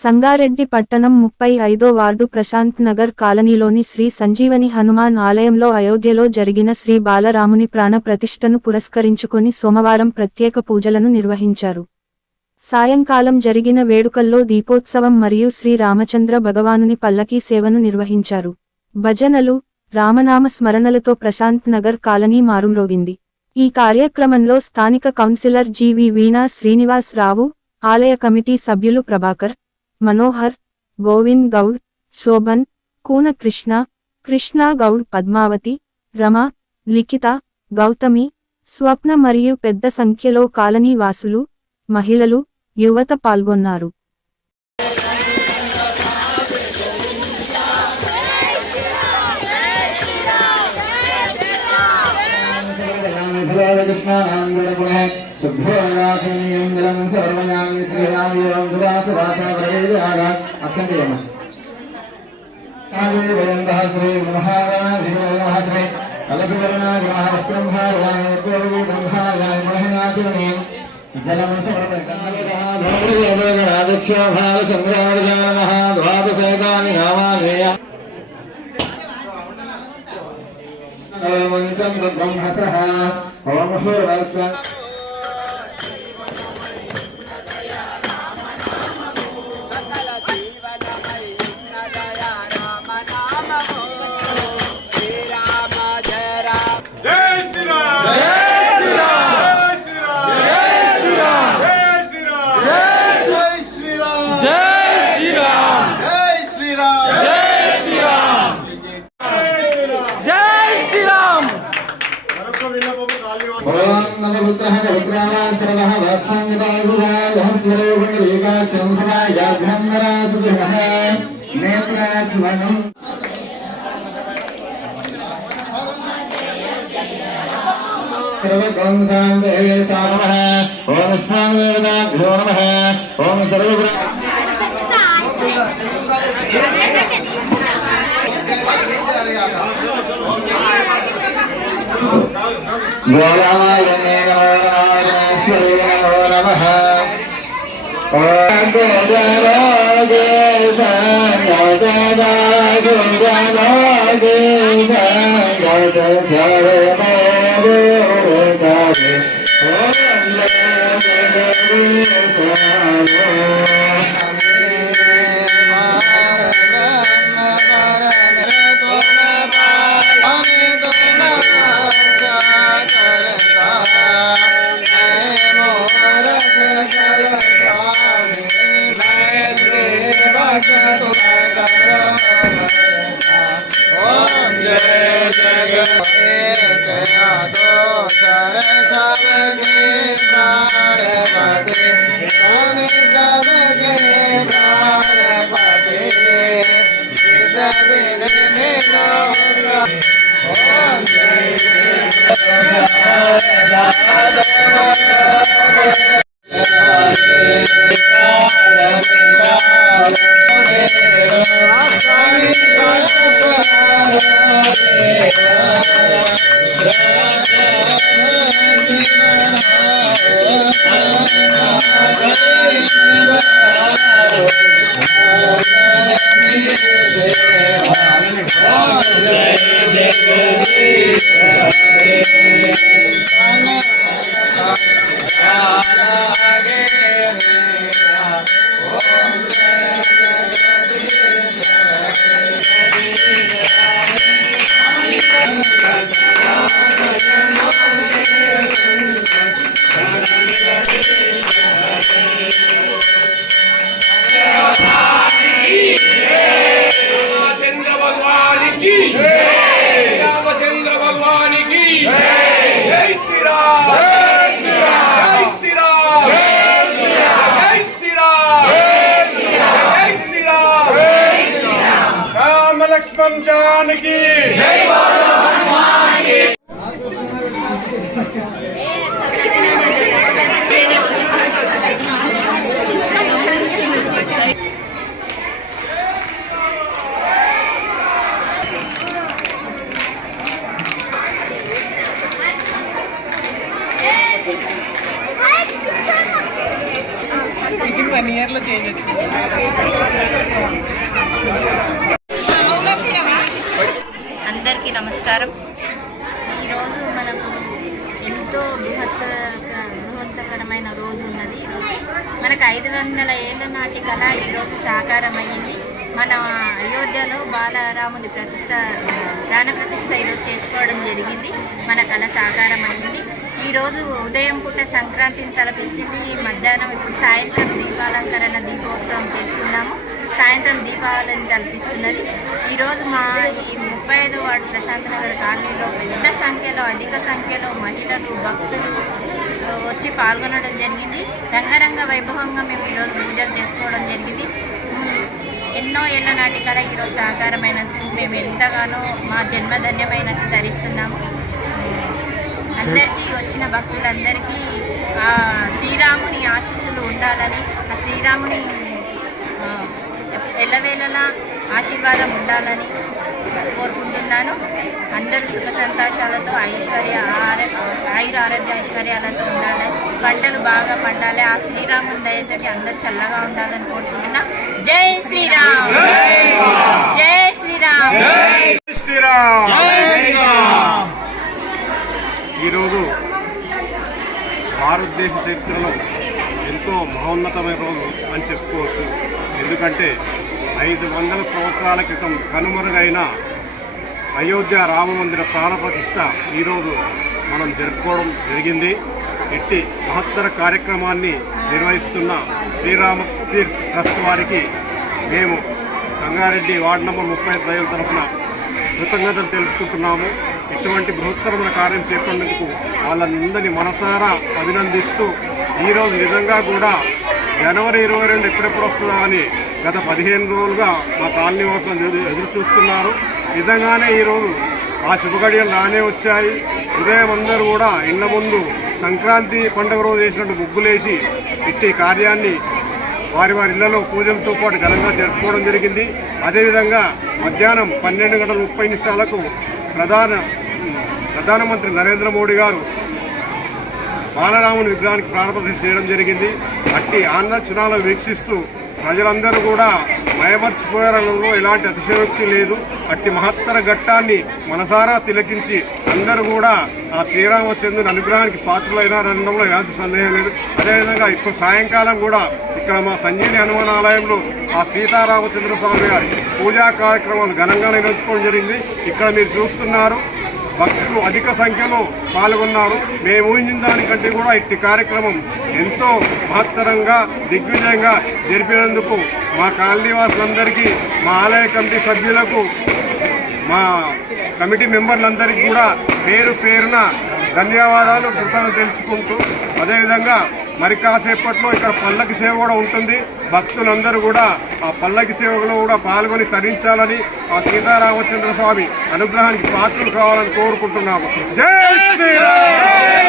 సంగారెడ్డి పట్టణం 35వ వార్డు ప్రశాంత్ నగర్ కాలనీలోని శ్రీ సంజీవని హనుమాన్ ఆలయంలో అయోధ్యలో జరిగిన శ్రీ బాలరాముని ప్రాణ ప్రతిష్ఠను పురస్కరించుకొని సోమవారం ప్రత్యేక పూజలను నిర్వహించారు. సాయంకాలం జరిగిన వేడుకల్లో దీపోత్సవం మరియు శ్రీ రామచంద్ర భగవానుని పల్లకీ సేవను నిర్వహించారు. భజనలు, రామనామ స్మరణలతో ప్రశాంత్ నగర్ కాలనీ మారుమ్రోగింది. ఈ కార్యక్రమంలో స్థానిక కౌన్సిలర్ జీవి వీణా శ్రీనివాస్ రావు, ఆలయ కమిటీ సభ్యులు ప్రభాకర్, మనోహర్, గోవింద్ గౌడ్, శోభన్, కూన కృష్ణ, కృష్ణ గౌడ్, పద్మావతి, రమ, లిఖిత, గౌతమి, స్వప్న మరియు పెద్ద సంఖ్యలో కాలనీ వాసులు, మహిళలు, యువత పాల్గొన్నారు. शुभ्रनाशनीयं सर्वयामि श्रीरामयों दुरासवासावरेदागा अक्षन्तयम आदि वयन्दः श्री महागणाधिपतये नमः श्री कलशवर्णाय नमः वस्त्रंहाराय गोविन्दंहाराय मनहिनाचरणीयं जलं समर्पयामः धर्मदेवगणाध्यक्ष भालसंग्रामजानः द्वादशैतानि नामानि मंचन्द्र ब्रह्मसः ओम हूर्वस्व ओम नमोबुद्धः रुद्रावां सर्वः वास्तांगदायुरायः स्वरूपणलीकाक्षं समायाघ्नं नरासुभिः नेत्रात्मनं सर्वगं शान्ते सामः ओम स्वामिनाभ्यो नमः ओम सर्वगुण गोरायणे नमो नमः ओम गोदारोगे संगदा गोदारोगे संगदा चरणे गोदारे ओम लक्ष्मण जानकी जय बोलो हनुमान की ఇది 1 year లో చేంజ్ చేసింది. నమస్కారం. ఈరోజు మనకు ఎంతో బృహత్తకరమైన రోజు ఉన్నది. ఈరోజు మనకు 500 ఏళ్ళ నాటి కళ ఈరోజు సాకారం అయ్యింది. మన అయోధ్యలో బాలరాముని ప్రాణ ప్రతిష్ట ఈరోజు చేసుకోవడం జరిగింది. మన కళ సాకారం అయింది. ఈరోజు ఉదయం పూట సంక్రాంతిని తలపించింది. మధ్యాహ్నం ఇప్పుడు సాయంత్రం దీపాలంకరణ దీపోత్సవం చేసుకున్నాము. సాయంత్రం దీపావళిని తలపిస్తున్నది. ఈరోజు మా ఈ 35వ వార్డు ప్రశాంత్ నగర్ కాలనీలో అధిక సంఖ్యలో మహిళలు భక్తులు వచ్చి పాల్గొనడం జరిగింది. రంగరంగ వైభవంగా మేము ఈరోజు పూజలు చేసుకోవడం జరిగింది. ఎన్నో ఏళ్ళ నాటి కళ ఈరోజు సాకారమైనందుకు మేము ఎంతగానో మా జన్మధన్యమైనట్టు ధరిస్తున్నాము. అందరికీ వచ్చిన భక్తులందరికీ శ్రీరాముని ఆశీస్సులు ఉండాలని, ఆ శ్రీరాముని ఎల్లవేళలా ఆశీర్వాదం ఉండాలని కోరుకుంటున్నాను. అందరూ సుఖ సంతోషాలతో ఆయుర ఆరోగ్య ఐశ్వర్యాలతో ఉండాలని, పంటలు బాగా పండాలి, ఆ శ్రీరాముని దయతోటి అందరూ చల్లగా ఉండాలని కోరుకుంటున్నా. జై శ్రీరామ్, జై శ్రీరామ్, జై శ్రీరామ్. ఈరోజు భారతదేశ చరిత్రలో ఎంతో మహోన్నతమైన రోజు అని చెప్పుకోవచ్చు. ఎందుకంటే 500 సంవత్సరాల క్రితం కనుమరుగైన అయోధ్య రామమందిర ప్రాణప్రతిష్ఠ ఈరోజు మనం జరుపుకోవడం జరిగింది. ఇట్టి మహత్తర కార్యక్రమాన్ని నిర్వహిస్తున్న శ్రీరామ తీర్థ్ ట్రస్ట్ వారికి మేము సంగారెడ్డి వార్డు నంబర్ 30 ప్రజల తరఫున కృతజ్ఞతలు తెలుపుకుంటున్నాము. ఇటువంటి బృహత్తరమైన కార్యం చేపట్టినందుకు వాళ్ళందరినీ మనసారా అభినందిస్తూ ఈరోజు నిజంగా కూడా జనవరి 22 ఎప్పుడెప్పుడు వస్తుందా అని గత 15 రోజులుగా మా కాలనీ వాసులు ఎదురు చూస్తున్నారు. నిజంగానే ఈరోజు ఆ శుభగడియలు రానే వచ్చాయి. ఉదయం అందరూ కూడా ఇళ్ల ముందు సంక్రాంతి పండుగ రోజు వేసినట్టు ముగ్గులేసి ఇట్టి కార్యాన్ని వారి ఇళ్లలో పూజలతో పాటు ఘనంగా జరుపుకోవడం జరిగింది. అదేవిధంగా మధ్యాహ్నం 12:30 ప్రధానమంత్రి నరేంద్ర మోడీ గారు బాలరాముని విగ్రహానికి ప్రాణప్రతిష్ఠ చేయడం జరిగింది. అట్టి ఆనందక్షణాలు వీక్షిస్తూ ప్రజలందరూ కూడా మయమర్చిపోయారనడంలో ఎలాంటి అతిశయోక్తి లేదు. అట్టి మహత్తర ఘట్టాన్ని మనసారా తిలకించి అందరూ కూడా ఆ శ్రీరామచంద్రుని అనుగ్రహానికి పాత్రలైనారనడంలో ఎలాంటి సందేహం లేదు. అదేవిధంగా ఇప్పుడు సాయంకాలం కూడా ఇక్కడ మా సంజీవని హనుమాన్ ఆలయంలో ఆ సీతారామచంద్ర స్వామి గారి పూజా కార్యక్రమాలు ఘనంగా నిర్వహించుకోవడం జరిగింది. ఇక్కడ మీరు చూస్తున్నారు, భక్తులు అధిక సంఖ్యలో పాల్గొన్నారు. మేము ఊహించిన దానికంటే కూడా ఇట్టి కార్యక్రమం ఎంతో మహత్తరంగా దిగ్విజయంగా జరిపినందుకు మా కాలనీ వాసులందరికీ, మా ఆలయ కమిటీ సభ్యులకు, మా కమిటీ మెంబర్లందరికీ కూడా పేరున ధన్యవాదాలు కృతజ్ఞతలు తెలుసుకుంటూ, అదేవిధంగా మరి కాసేపట్లో ఇక్కడ పల్లకి సేవ కూడా ఉంటుంది. భక్తులందరూ కూడా ఆ పల్లకి సేవలో కూడా పాల్గొని తరించాలని, ఆ సీతారామచంద్ర స్వామి అనుగ్రహానికి పాత్రలు కావాలని కోరుకుంటున్నాము. జై శ్రీరామ్.